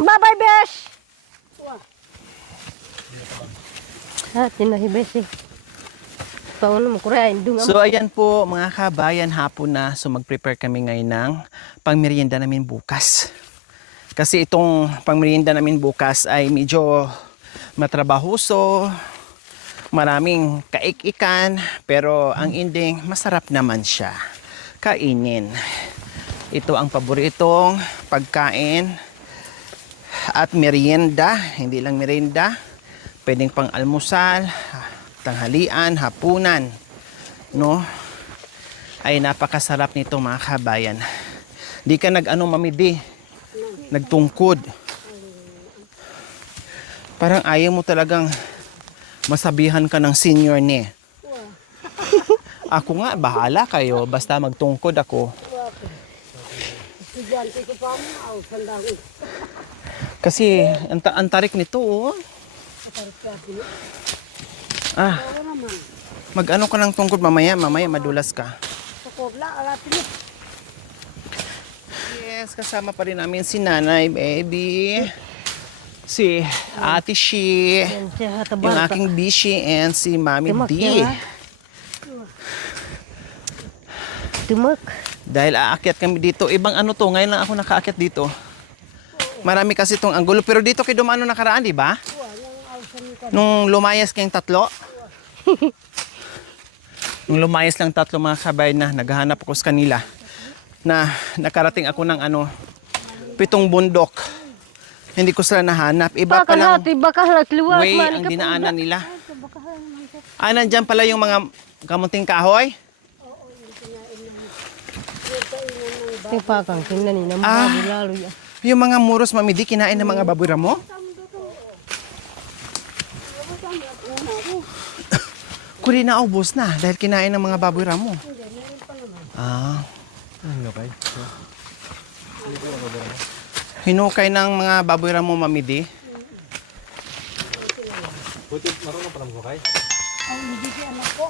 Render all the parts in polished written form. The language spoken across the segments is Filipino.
Bye-bye, besh! Tinahibesh eh. Paano mo kurain? So ayan po mga kabayan, hapon na. So mag-prepare kami ngayon ng pangmerienda namin bukas. Kasi itong pangmerienda namin bukas ay medyo matrabahoso, maraming kaik-ikan, pero ang ending masarap naman siya kainin. Ito ang paboritong pagkain at merienda, hindi lang merienda, pwedeng pang almusal, tanghalian, hapunan, no? Ay napakasarap nito mga kabayan. Di ka nag-ano mamidi, nagtungkod. Parang ayaw mo talagang masabihan ka ng senior ni. Ako nga, bahala kayo, basta magtungkod ako. Kasi ang tarik nito, oh. Mag-ano ka ng tungkod mamaya madulas ka. Yes, kasama pa rin namin si Nanay, baby. Si Ate Shi, yung aking Bishi, and si Mami D. Tumak. Dahil aakyat kami dito, ibang ano to, ngayon lang ako nakaakyat dito. Marami kasi itong anggulo, pero dito kay dumano nakaraan, di ba? Nung lumayas kayong tatlo. Nung lumayas lang tatlo mga kabay na naghahanap ako sa kanila. Na nakarating ako ng 7 bundok. Hindi ko sila nahanap. Iba pa lang way ang dinaanan nila. Nandyan pala yung mga kamunting kahoy. Yung mga muros mamidi, kinain ng mga baboy ramo? Kuri na ubos na dahil kinain ng mga baboy ramo. Hinukay ng mga baboy ramo mamidi. Buti marunong pala mo kay? Ang hindi si anak ko.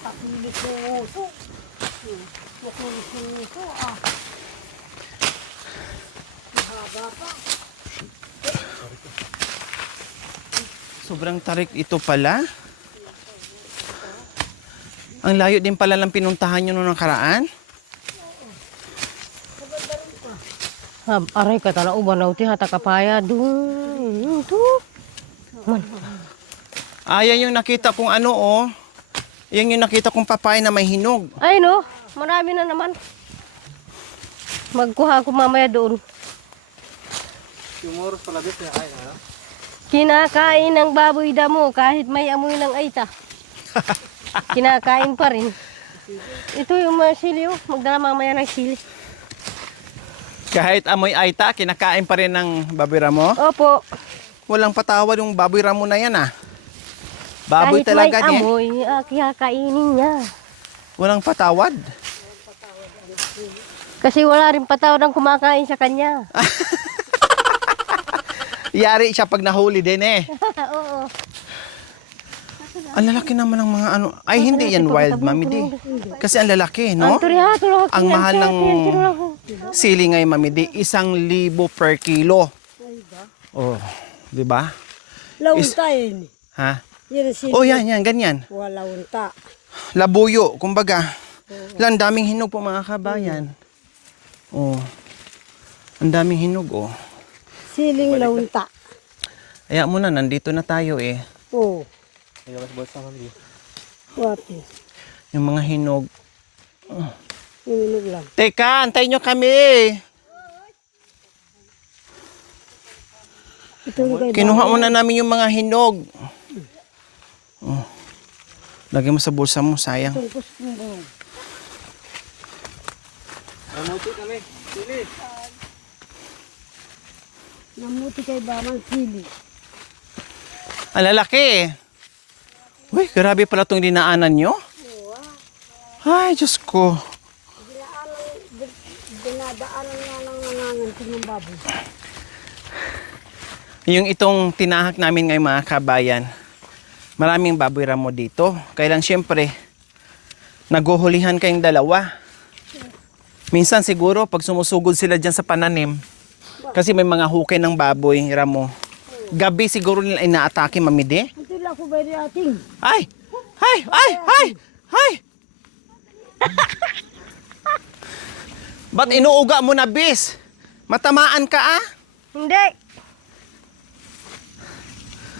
Tapili ko uso. Sobrang tarik ito pala. Ang layo din pala lang pinuntahan nyo nung nakaraan. Aray ka tala uban na uti hata kapaya dun. Yan yung nakita kong Yan yung nakita kong papaya na may hinog. Ay no, marami na naman. Magkuha ako mamaya doon. Yung moros pala dito ay Kinakain ng baboy damo kahit may amoy ng aita. Kinakain pa rin. Ito yung mga sili, magdala mamaya ng sili. Kahit amoy aita, kinakain pa rin ng baboy ramo? Opo. Walang patawad yung baboy ramo na yan Baboy kahit talaga may niya. amoy, kakainin niya. Walang patawad. Kasi wala rin patawad ang kumakain sa kanya. Yari siya pag nahuli din Oo. Ang lalaki naman ng mga Ay, hindi yan wild, Mami D. Kasi ang lalaki, no? Ang mahal ng sili ngayon, Mami D, 1,000 per kilo. Oh, di ba? Launta yun. Ha? Yan, ganyan. Launta. Labuyo, kumbaga. Ang daming hinog po mga kabayan. Ang daming hinog, Siling launta. Kaya muna, nandito na tayo Oo. Yung mga hinog. Hinog lang. Teka, antayin nyo kami. Kinuha muna namin yung mga hinog. Lagay mo sa bulsa mo, sayang. Namuti kami. Sili. Namuti kay Baman sili. Ang lalaki. Uy, grabe pala itong dinaanan nyo. Ay, Diyos ko. Dinadaanan nga ng nangangantin ng baboy. Yung itong tinahak namin ngayon mga kabayan, maraming baboy ramo dito. Kaya lang syempre, naguhulihan kayong dalawa. Minsan siguro, pag sumusugod sila dyan sa pananim, Kasi may mga hukay ng baboy, ramo. Gabi siguro nila inaatake, mamide. Ito lang ko ba rin ating? Ay! Ay! Ay! Ay! Ay! Ba't inuuga mo na, bis? Matamaan ka, ah? Hindi.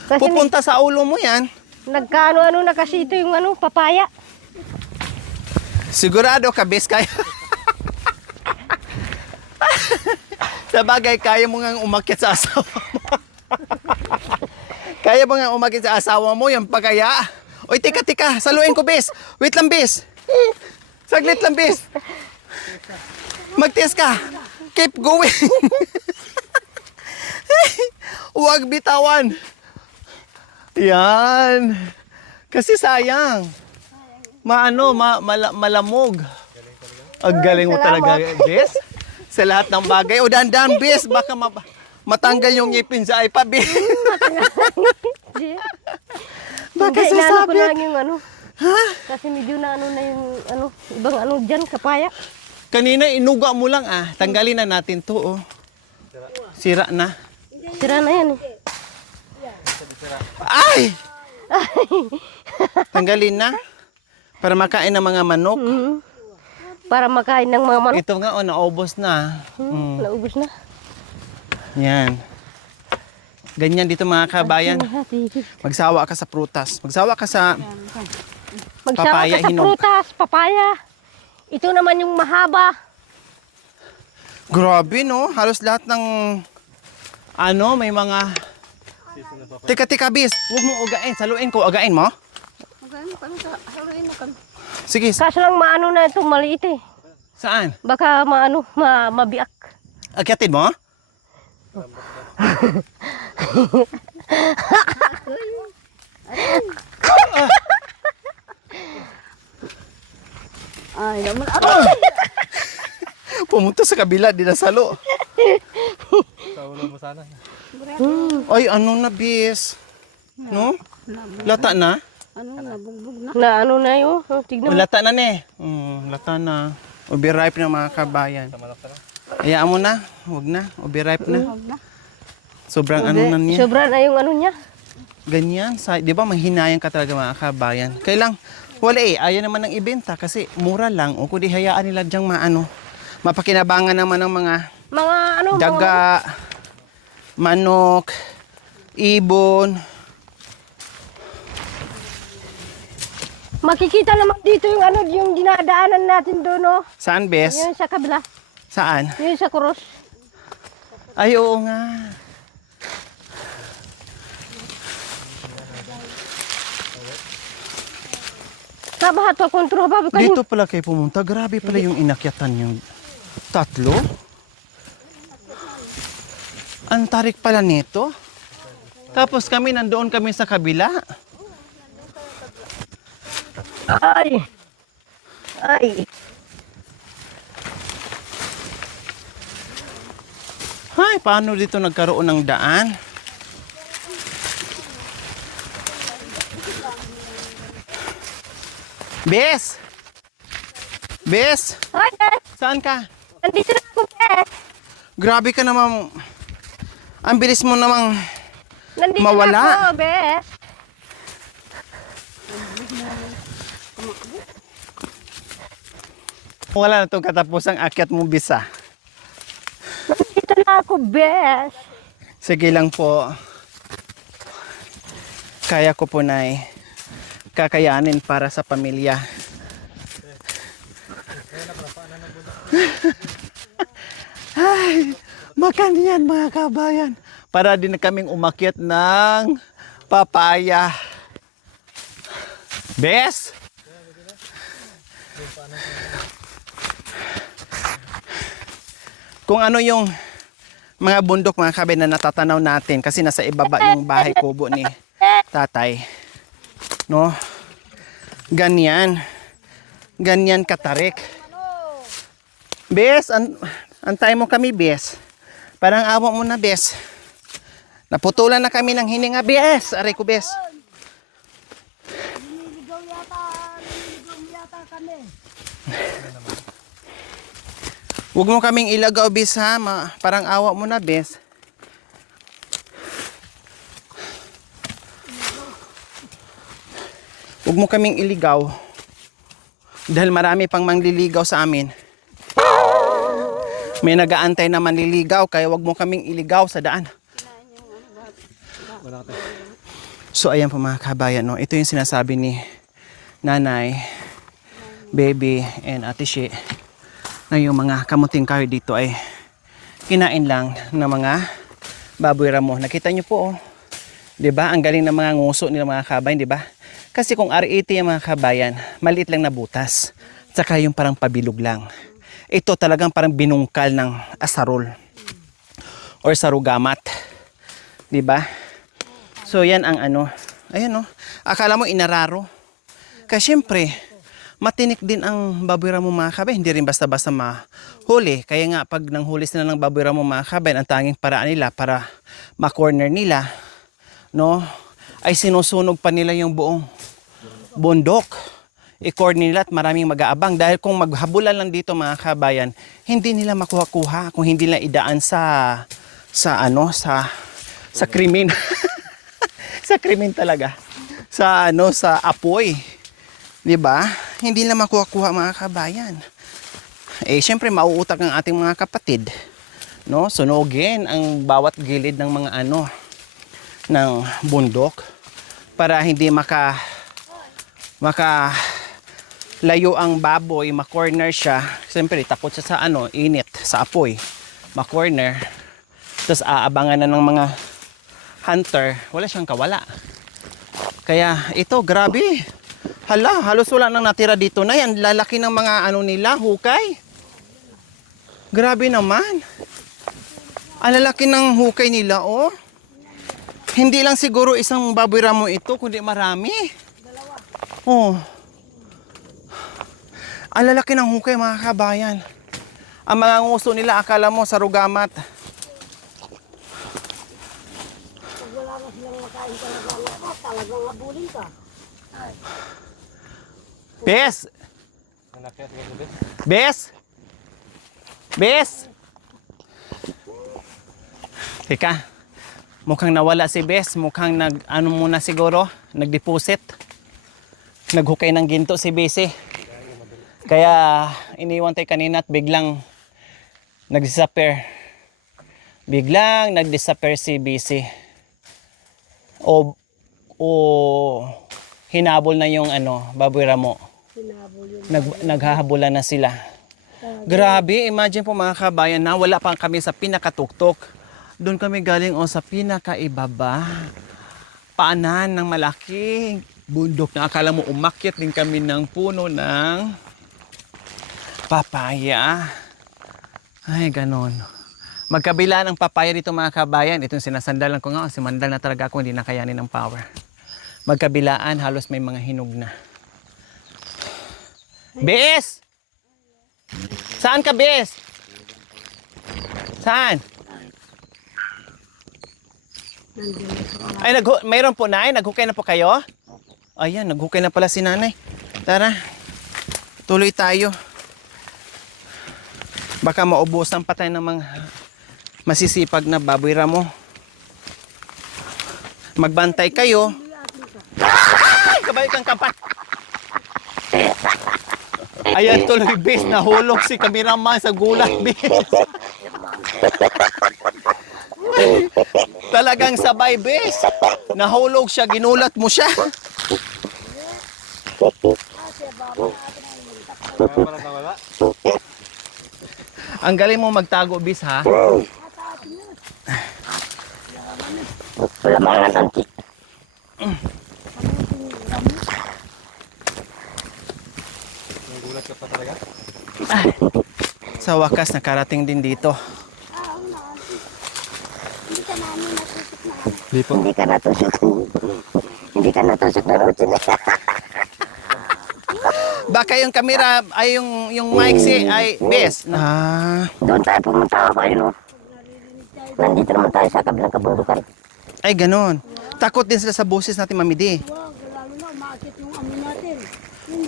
Kasi Pupunta sa ulo mo yan. nagkaano-ano na kasi ito yung ano, papaya. Sigurado ka, bis, kaya... Sa bagay, kaya mo nga umakyat sa asawa mo. Kaya mo nga umakyat sa asawa mo, yung pagaya. Oy, tika, saluin ko, bis. Wait lang, bis. Saglit lang, bis. Mag-test ka. Keep going. Huwag bitawan. Yan. Kasi sayang. Malamog. Ang galing mo talaga, bis. Sa lahat ng bagay. O dandan, bis. Baka matanggal yung ngipin sa iPad, bis. Baka Hindi, inaano ko sasabit. lang yung ano. Ha? Kasi medyo na ano na yung ano, ibang ano dyan, kapaya. Kanina inuga mo lang, ah. Tanggalin na natin to, oh. Sira na. Sira na yan eh. Ay! Tanggalin na. Para makain ng mga manok. Para makain ng mga manok. Ito nga, oh, naubos na. Naubos na. Yan. Ganyan dito mga kabayan. Magsawa ka sa prutas. Magsawa ka sa Magsawa papaya, ka sa hinog. prutas, papaya. Ito naman yung mahaba. Grabe, no? Halos lahat ng ano, may mga... Tika, bis. Huwag mong ugain. Saluin ko. Ugain mo? Sige. Kaso lang maano na ito, maliit eh. Saan? Baka maano, mabiak. Akyatin mo? Ay, naman. Pumunta sa kabila, di na salo. Sa ulo mo sana. Ay, ano na, bis? No? Lata na? Ano, nabugbog na. Na ano na yun. Tignan mo. Lata na, ne. Lata na. Ubi-ripe na mga kabayan. Hayaan mo na. Huwag na. Ubi-ripe na. Sobrang ano na niya. Sobra na yung ano niya. Ganyan. Di ba mahinayan ka talaga mga kabayan? Kailang, wala eh. Ayaw naman ng ibenta kasi mura lang. O kundi hayaan nila dyang maano. Mapakinabangan naman ng mga Mga ano, daga, manok, ibon. makikita naman dito yung ano, yung dinadaanan natin doon, no? Saan, bes? Yun sa kabila. Saan? Yun sa cross. Ay, oo nga. Kabahat pa kontrol ba? Dito pala kayo pumunta. Grabe pala yung inakyatan yung tatlo. Ang tarik pala nito. Tapos kami, nandoon kami sa kabila. Ay! Ay! Hay, paano dito nagkaroon ng daan? Bes! Bes! Ay, Bes! Saan ka? Nandito na ako, Bes! Grabe ka namang... Ang bilis mo namang... Nandito Mawala. na ako, Bes! Wala na itong katapusang akyat mo, bisa. Nandito na ako, Bes! Sige lang po. Kaya ko po na kakayanin para sa pamilya. Ay, makan yan mga kabayan. Para din kaming umakyat ng papaya. Bes! Kung ano yung mga bundok mga kabay na natatanaw natin kasi nasa ibaba yung bahay kubo ni tatay. No? Ganyan. Ganyan katarik. Bes, antay mo kami, Bes. Parang awa mo na, Bes. Naputulan na kami ng hininga, Bes. Aray ko, Bes. Nililigaw yata kami. Huwag mo kaming ilagaw, bes, ha? Parang awa mo na, bes. Huwag mo kaming iligaw. Dahil marami pang mangliligaw sa amin. May nag-aantay na manliligaw, kaya huwag mo kaming iligaw sa daan. So ayan po mga kabayan, no? Ito yung sinasabi ni Nanay, Baby, and Ate Shi, na yung mga kamuting kahoy dito ay kinain lang ng mga baboy ramo. Nakita nyo po, oh. 'Di ba? Ang galing ng mga nguso nila mga kabayan, 'di ba? Kasi kung R80 yung mga kabayan, maliit lang na butas. Tsaka yung parang pabilog lang. Ito talagang parang binungkal ng asarol or sarugamat. 'Di ba? So yan ang ano. Ayan, no. Akala mo inararo. Kasi syempre, matinik din ang baboy ramo mga kabayan. Hindi rin basta-basta mahuli. Kaya nga pag nanghuli sila ng baboy ramo mga kabayan, ang tanging paraan nila para ma-corner nila, no, ay sinusunog pa nila yung buong bundok. I-corner nila at maraming mag-aabang. Dahil kung maghabulan lang dito mga kabayan, hindi nila makuha-kuha kung hindi nila idaan sa krimen. Sa krimen talaga. Sa apoy. 'Di ba? Hindi nila makuha-kuha mga kabayan. Eh syempre mauutak ang ating mga kapatid, no? Sunugin ang bawat gilid ng mga ng bundok para hindi layo ang baboy, ma-corner siya. Siyempre takot siya sa init, sa apoy. Ma-corner. Tapos aabangan na ng mga hunter, wala siyang kawala. Kaya ito, grabe. Hala, halos wala nang natira dito na yan. Lalaki ng mga nila, hukay. Grabe naman. Ang lalaki ng hukay nila, oh. Hindi lang siguro isang baboy ramo ito, kundi marami. Oh. Ang lalaki ng hukay mga kabayan. Ang mga nguso nila, akala mo sarugamat. Wala na silang makain talagang habulin ka. Bes! Bes! Bes! Teka, mukhang nawala si Bes. Mukhang muna siguro, nag-deposit. Naghukay ng ginto si Bes, eh. Kaya iniwan tayo kanina at biglang nag-disappear. Biglang nag-disappear si Bes. O hinabol na yung baboy ramo. Naghahabulan na sila. Grabe, imagine po mga kabayan na wala pa kami sa pinakatuktok. Doon kami galing sa pinakaibaba. Paanan ng malaking bundok na akala mo umakyat din kami ng puno ng papaya. Ay, ganon. Magkabila ng papaya dito mga kabayan. Itong sinasandalan ko nga, si Mandal na talaga ako, hindi nakayanin ng power. Magkabilaan, halos may mga hinog na. Bes! Saan ka, Bes? Saan? Ay, mayroon po na, naghukay na po kayo? Ayan, naghukay na pala si nanay. Tara, tuloy tayo. Baka maubusan pa tayo ng mga masisipag na baboy ramo. Magbantay kayo. Ay! Kabay kang kapat. Ayan tuloy, Bes. Nahulog si cameraman sa gulat, Bes. Talagang sabay, Bes. Nahulog siya, ginulat mo siya. Ang galing mo magtago, Bes, ha? Wala mga nanti. Nagulat ka pa talaga? Sa wakas, nakarating din dito. Hindi po. Hindi ka natusok. Hindi ka natusok na routine. Baka yung camera, ay yung mic ay Bes. Doon tayo pumunta ako, ayun o. Nandito naman tayo sa kabilang kabundukan. Ay, ganon. Takot din sila sa boses natin, Mamidi. Lalo na, umakit yung natin.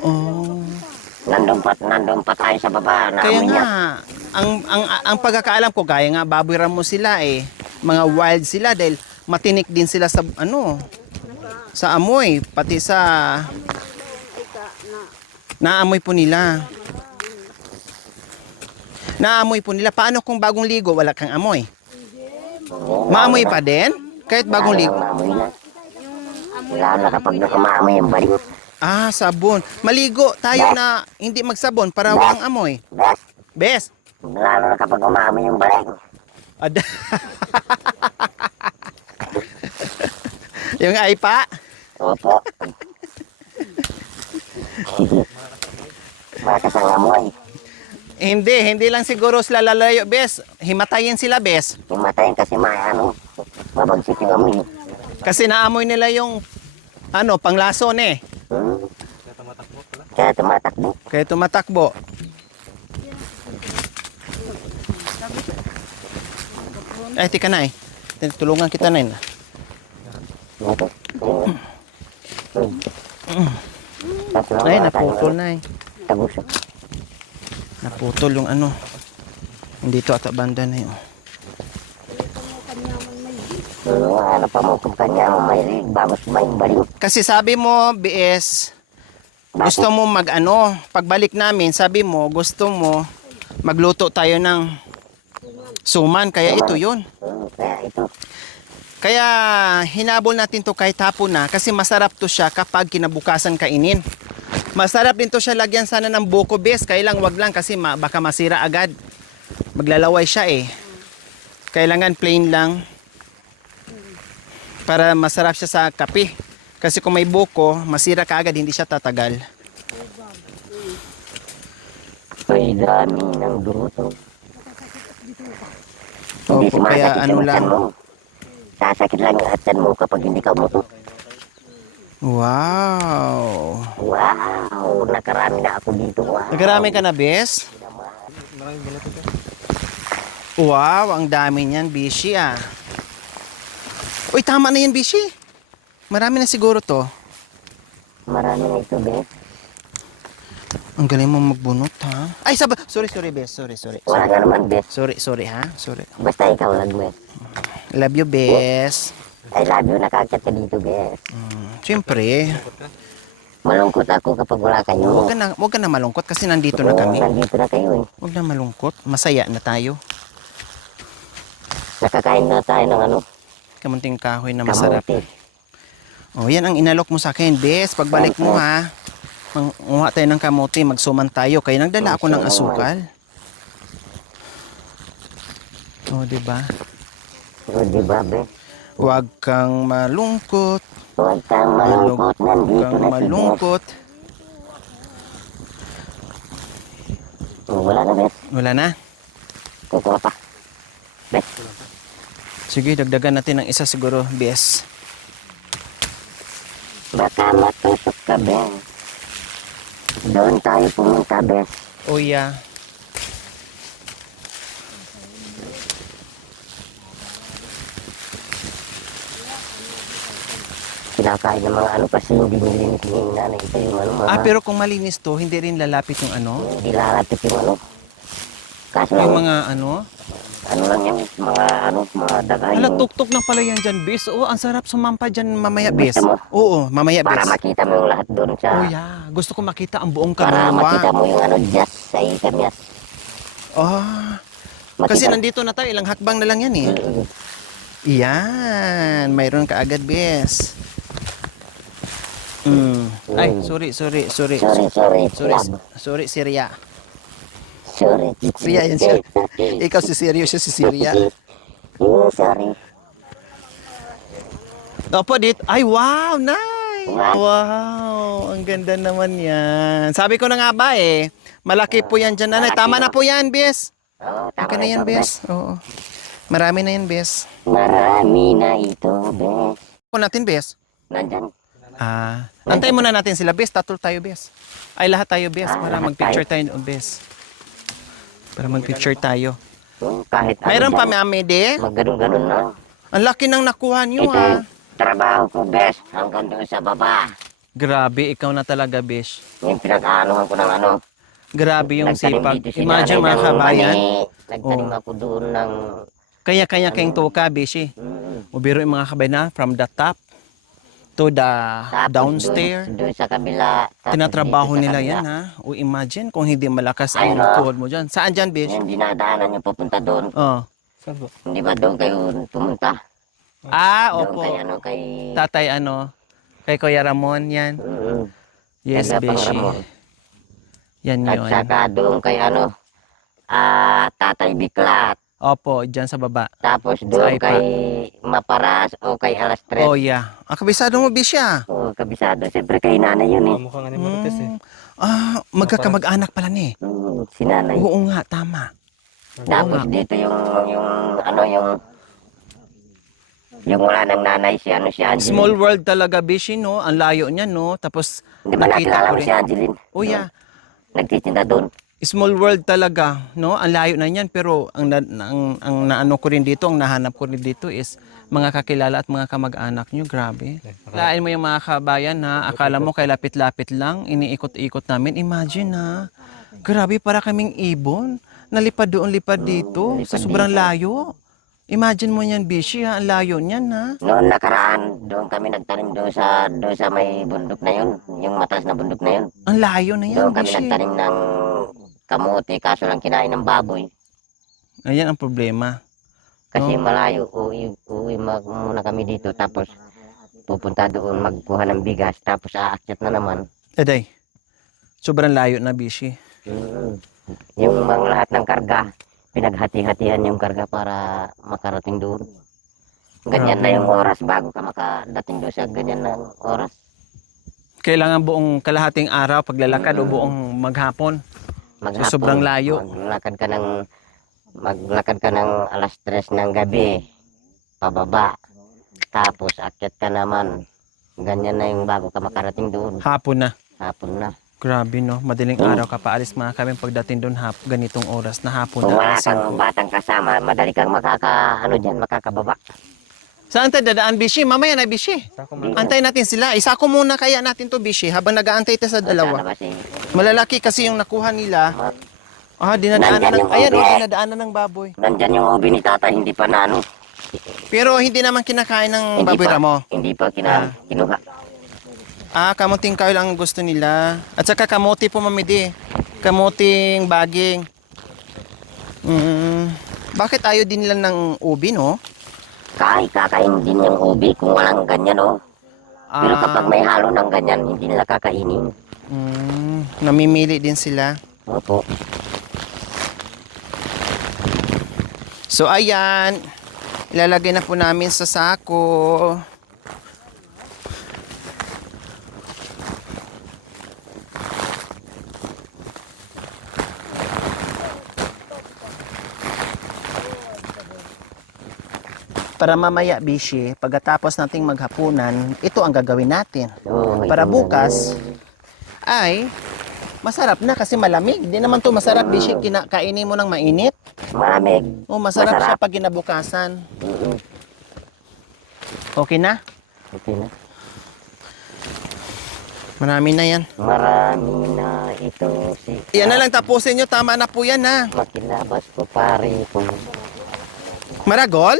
Oh. Nandun pa tayo sa baba. Kaya Naamoy niya. nga, ang pagkakaalam ko, gaya nga baboy ramo sila eh. Mga wild sila dahil matinik din sila sa ano, sa amoy, pati sa naamoy po nila. Naamoy po nila. Paano kung bagong ligo, wala kang amoy? Maamoy pa din? Kahit bagong ligo? Maamoy na. Lalo na kapag nakamaamoy yung balik. Ah, sabon. Maligo tayo na hindi magsabon para walang amoy. Bes, Bes. lalo na kapag umaamoy yung balik. Ada. Yung ay pa. Opo. Makas ang amoy. Hindi lang siguro sila lalayo, Bes. Himatayin sila, Bes. Himatayin kasi mabagsik yung amoy. Kasi naamoy nila yung panglason eh. Kaya tumatakbo. Kaya tumatakbo. Ay, tika na eh. Tulungan kita na yun. Ito. Ay, naputol na eh. Tagusok. Naputol yung ano. Dito ata banda na yun. Ano pa mo kung kanya may rig, bago sumayong balik. Kasi sabi mo, BS, gusto mo pagbalik namin, sabi mo, gusto mo magluto tayo ng suman. Kaya ito yun. Kaya ito. Kaya hinabol natin to kahit hapon na kasi masarap to siya kapag kinabukasan kainin. Masarap din to siya lagyan sana ng buko, bes. Kailang wag lang kasi baka masira agad. Maglalaway siya eh. Kailangan plain lang para masarap siya sa kape. Kasi kung may buko, masira ka agad, hindi siya tatagal. May dami ng duto. Opo, kaya ano lang. Sasakit lang yung atsan mo kapag hindi ka umutot. Wow! Wow! Nakarami na ako dito. Wow! Nagarami ka na, bes? Maraming balato ka. Wow, ang dami niyan, Bishi ah. Uy, tama na yan, Bishi. Marami na siguro to. Marami na ito, Bes. Ang galing mo magbunot, ha? Ay, sorry, Bes. Sorry. Wala ka naman, Bes. Sorry, ha? Sorry. Basta ikaw lang, Bes. Love you, Bes. I love you, nakakit ka dito, Bes. Siyempre, Malungkot ako kapag wala kayo. huwag ka na malungkot kasi nandito na kami. Nandito na kayo, eh. Huwag na malungkot. Masaya na tayo. Nakakain na tayo ng Kamunting kahoy na masarap. kamote. Oh, yan ang inalok mo sa akin, Bes. Pagbalik mo, ha? Manguha tayo ng kamote, magsuman tayo. Kaya nagdala ako ng asukal. Oh, di ba? O, diba, Bes? Huwag kang malungkot. Huwag kang malungkot. Nandito Huwag kang na si Bes. malungkot. Oh, wala na, Bes. Wala na. Kukuha pa. Bes. Sige, dagdagan natin ng isa siguro, Bes. Baka matusok ka, Bes. Doon tayo pumunta, Bes. Oh, yeah. Kinakain ng mga kasi hindi nilinis ni nanay. Ito yung mga... Pero kung malinis to, hindi rin lalapit yung Hindi lalapit yung Kaso yung lang, mga lang yan, mga dagay. Hala, tuktok na pala yan dyan, Bes. Oo, ang sarap sumampa dyan mamaya, Bes. Gusto mo? Oo, mamaya, Para Bes. makita mo yung lahat doon sa... Oh, yeah. Gusto ko makita ang buong Para makita kaluluwa. mo yung just sa isang yes. Oh, kasi nandito na tayo, ilang hakbang na lang yan eh. Yan, mayroon ka agad, Bes. Ay, sorry. Sorry, Syria. Sorry. Syria yan siya. Ikaw si Syria, siya si Syria. Sorry. Opo, dito. Ay, wow, nice. Wow, ang ganda naman yan. Sabi ko na nga ba eh, malaki po yan dyan, nanay. Tama na po yan, Bes. Oo, Okay na yan, Bes. Oo. Marami na yan, Bes. Marami na ito, Bes. Kung natin, Bes. Nandyan. Antay muna natin sila, Bes. Tatol tayo, Bes. Ay, lahat tayo, Bes. Para lahat mag-picture tayo, Bes. Para mag-picture tayo. Kahit Mayroon pa, dyan, Mami, de. Magganun-ganun na. Ang laki ng nakuha niyo, Ito, ha. trabaho ko, Bes. Hanggang doon sa baba. Grabe, ikaw na talaga, Bes. Yung pinag-aanohan ko ng Grabe yung Nagtanim sipag. dito si Imagine nanay mga ng kabayan. mani. Nagtanim Oo. ako doon ng... Kanya-kanya kayong tuka, Bishi. Ubiro yung mga kabayan na from the top to the Tapos downstairs. Doon sa kabila. Tapos Tinatrabaho dito sa nila kabila. yan ha. O imagine kung hindi malakas Ayun, ang oh. tuhod mo dyan. Saan dyan, Bish? Yung dinadaanan yung papunta doon. Oh. Saan po? Hindi ba doon kayo pumunta? Ah, Doon opo. kay ano, kay... Tatay ano? Kay Kuya Ramon yan. Yes, Taga Bishi. Pangramon. Yan At yun. saka doon kay ano, Tatay Biklat. Opo, dyan sa baba. Tapos doon Sa kay Maparas o kay Alastres. Oh, yeah. Ang kabisado mo, Bish, ah. Oo, kabisado. Siyempre kay nanay yun eh. Mukhang ano Marites eh. Ah, magkakamag-anak pala ni. Si nanay. Oo nga, tama. Tapos dito yung wala ng nanay si Angeline. Small world talaga, Bishi, no? Ang layo niya, no? Tapos, Hindi ba nakilala mo si Angeline? Oh, yeah. Nagtitinda doon. Small world talaga, no? Ang layo na niyan, pero ang naano ko rin dito, ang nahanap ko rin dito is mga kakilala at mga kamag-anak nyo. Grabe. Lain mo yung mga kabayan, ha? Akala mo kay lapit-lapit lang, iniikot-ikot namin. Imagine, ha? Grabe, para kaming ibon. Nalipad doon, lipad dito. Sa sobrang layo. Imagine mo yan, Bishi, ha? Ang layo niyan, ha? Noon nakaraan, doon kami nagtanim doon sa may bundok na yun. Yung mataas na bundok na yun. Ang layo na yan, Doon kami Bishi. nagtanim ng kamote, kaso lang kinain ng baboy. Ayan ang problema. Kasi malayo, uwi muna kami dito. Tapos pupunta doon magkuha ng bigas. Tapos aakyat na naman. Eday, sobrang layo na, Bishi. Yung mga lahat ng karga, pinaghati-hatian yung karga para makarating doon. Ganyan na yung oras bago ka makadating doon sa ganyan na oras. Kailangan buong kalahating araw paglalakad o buong maghapon. Maghapon, So, sobrang layo. Maglakad ka ng alas 3 ng gabi, pababa. Tapos akyat ka naman. Ganyan na yung bago ka makarating doon. Hapon na. Hapon na. Grabe, no? Madaling araw ka paalis mga kami pagdating doon ganitong oras na hapon Kung wala na. kang batang kasama, madali kang makakababa. Saan tayo dadaan, Bishi? Mamaya na, Bishi. Antay natin sila. Isa ko muna kaya natin to, Bishi, habang nag-aantay tayo sa dalawa. Sana ba si... Malalaki kasi yung nakuha nila. Ah, dinadaanan Nandyan ng, yung ayan, ubi, oh, eh. dinadaanan ng baboy. Nandyan yung ubi ni tata, hindi pa na ano. Pero hindi naman kinakain ng baboy ramo. Hindi pa kinuha. Ah, kamuting kahoy lang ang gusto nila. At saka kamote po, mamidi. Kamuting baging. Bakit ayaw din nila ng ubi, no? Kakain din yung ubi kung walang ganyan, oh. Pero Ah, kapag may halo ng ganyan, hindi nila kakainin. namimili din sila. Opo. So, ayan. Ilalagay na po namin sa sako. Para mamaya, Bishi, pagkatapos nating maghapunan, ito ang gagawin natin. Oo, Para ito bukas, ay masarap na kasi malamig. Hindi naman to masarap, Bishi, kainin mo ng mainit. malamig. Oh, masarap siya Masarap. pag kinabukasan. Mm-mm. Okay na? Okay na. Marami na yan. Marami na ito si... Yan na lang, tapusin nyo. Tama na po yan, ha? Makilabas ko pare ko. Maragol?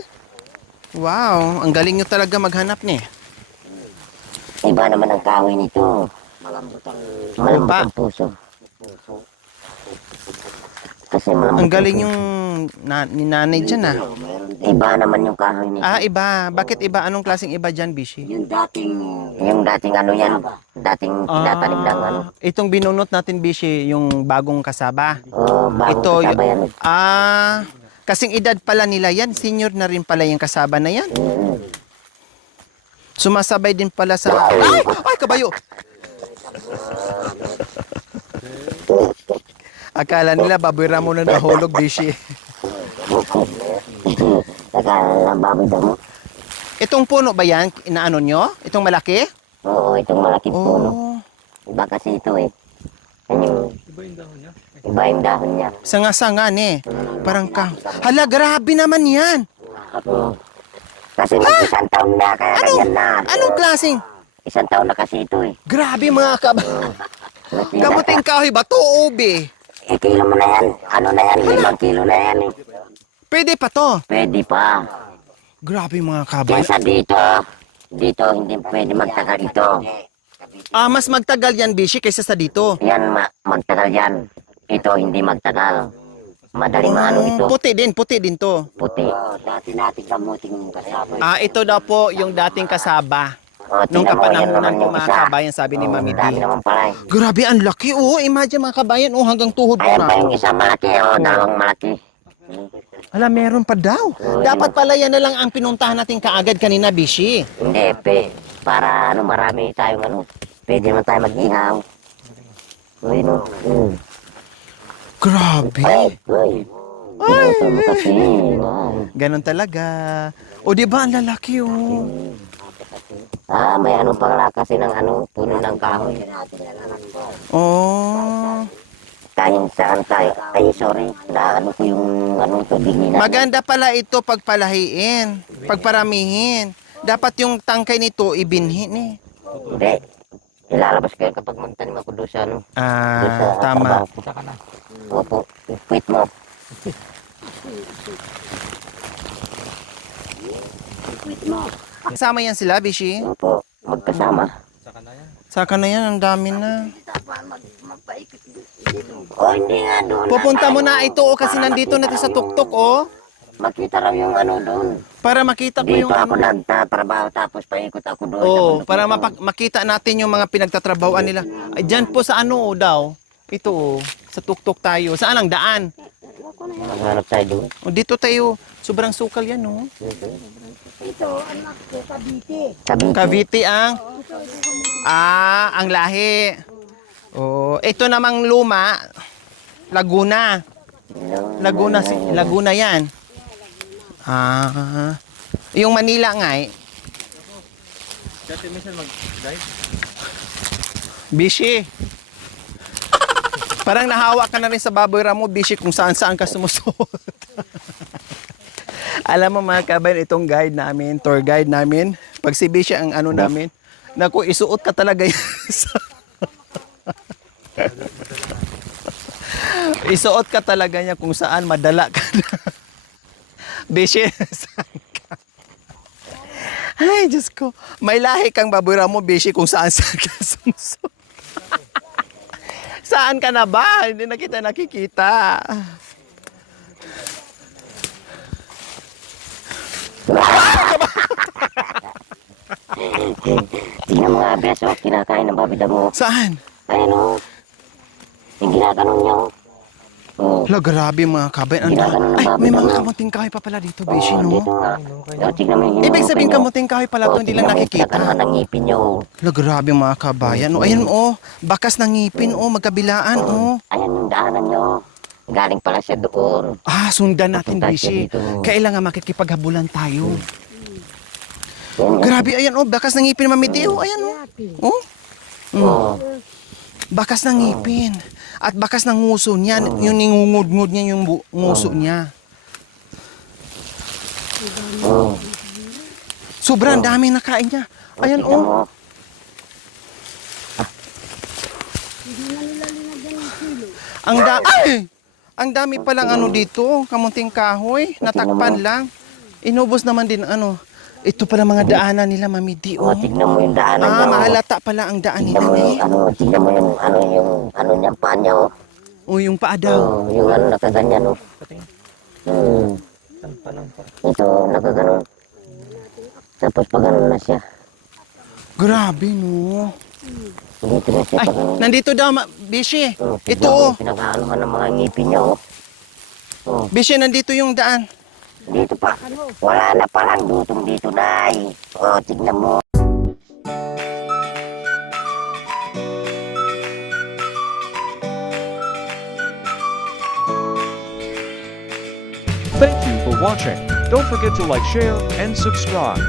Wow, ang galing nyo talaga maghanap niya. Iba naman ang kahoy nito. Malambot ang puso. Kasi malambot Ang galing yung ni nanay dyan, ha? Iba naman yung kahoy nito. Ah, iba. Bakit iba? Anong klaseng iba dyan, Bishi? Yung dating ano yan. Dating tinatanim ng ano. Itong binunot natin, Bishi, yung bagong kasaba. Oh, Ito, bagong kasaba yan. kasing edad pala nila yan. Senior na rin pala yung kasaba na yan. Sumasabay din pala sa... Ay! Ay, kabayo! Akala nila baboy ramo na nahulog, Bishi. Saka ang baboy daw mo. Itong puno ba yan? Inaano nyo? Itong malaki? Oo, itong malaking puno. Oh, Iba kasi ito eh. Yan yung... Iba yung dahon niya. sanga-sanga eh. Parang ka... Hala, grabe naman yan! Oo. Kasi isang taon na, kaya ganyan na. Anong klaseng? Isang taon na kasi ito eh. Grabe mga kamuting kahoy ba? To, ube. ikilo mo na yan. Ano na yan, 5 kilo na yan eh. Pwede pa to. Pwede pa. Grabe mga kabayan. Kesa dito hindi pwede magtagal ito. Ah, mas magtagal yan, Bishi, kaysa sa dito. Yan, magtagal yan. Ito hindi magtagal. Madaling maano ito. Puti din to. Puti. Dati natin kamuting kasama. Ah, ito daw po yung dating kasaba. O, Nung tingnan mo, yan kapanahonan naman ko yung mga isa. kabayan, sabi ni Mami Dami D. naman pala eh. Grabe, ang laki. Oh, imagine mga kabayan, oh, hanggang tuhod ko Ayan pa na. yung isa malaki, dalawang malaki. Hala, meron pa daw. Dapat pala yan na lang ang pinuntahan natin kaagad kanina, Bishi. Hindi, para marami tayong pwede naman tayo mag-ihaw. Uy, no. Grabe. Uy. Ito mo kasi. Ganon talaga. O, di ba, ang lalaki, oh. May pala kasi ng puno ng kahoy. Oh. Kahit saan tayo. Ay, sorry. Ko yung tubig nila. Maganda pala ito pagpalahiin, pagparamihin. Dapat yung tangkay nito ibinhin eh. Hindi. Ilalabas ko yun kapag magtanim ako doon sa doon sa Tama. trabaho. Opo. Quit mo. Kasama yan sila, Bishi. Opo. Magkasama. Saka na yan, ang dami na. Hindi nga doon. Pupunta mo na ito, oh, kasi nandito na ito sa tuktok, oh. Makita raw yung doon. Para makita ko Dito yung ako nagtatrabaho tapos paikot ako doon. Oh, para makita natin yung mga pinagtatrabahoan nila. Ay, dyan po sa oh, daw. Ito, oh, sa tuktok tayo. Saan ang daan? Maghanap tayo doon. Oh, dito tayo. Sobrang sukal yan, oh. Ito, anak ko, Cavite. Cavite ang... ang lahi. Oh, ito namang luma, Laguna. Laguna yan. Yung Manila nga eh. Dati minsan mag-drive. Bishi. Parang nahawa ka na rin sa baboy ramo, Bishi, kung saan-saan ka sumusuot. Alam mo mga kabayan, itong guide namin, tour guide namin, pag si Bishi ang namin, naku, isuot ka talaga yan isuot ka talaga niya kung saan madala ka na. Bishi, saan ka? Ay, Diyos ko. May lahi kang baboy ramo, Bishi, kung saan-saan ka sumusuot. Saan ka na ba? Hindi na kita nakikita. Tingnan mo nga, beso. Kinakain ng babi damo. Saan? Ayun o. Yung ginaganon niya o. Hala, grabe mga kabayan. Ay, may mga kamuting kahoy pa pala dito, Bishi, no? Dito nga. Tingnan mo yung Ibig sabihin kamuting kahoy pala ito, hindi lang nakikita. Pinakanaman ng ngipin niya o. Hala, grabe mga kabayan. O, ayan, bakas ng ngipin, magkabilaan, Ayan yung daanan niya o. Galing pala siya doon. Sundan natin, Pupunta Bishi. siya dito. Kailangan makikipaghabulan tayo. Yan, Grabe, ayan, bakas ng ngipin, Mamiti, ayan, bakas ng ngipin. At bakas ng nguso niya, yung ningungud-ngud niya yung nguso niya. Sobrang dami na kain niya. Ayan, tingnan mo. Ang dami palang dito, kamunting kahoy, natakpan lang. Inubos naman din ito pala mga daanan nila, Mami D. Tignan mo yung daanan niya o. Mahalata pala ang daan nila, Tignan mo yung niya, paa niya o. yung paa daw. Yung nakaganyan o. Ito, nakaganon. Tapos pag na siya. Grabe, no. Dito na siya Ay, pag nandito daw, Bishi. Ito, Pinag-aaluhan ng mga ngipin niya o. Bishi, nandito yung daan. Dito pa. Wala na parang gutom dito, Nay. Tignan mo. Thank you for watching. Don't forget to like, share, and subscribe.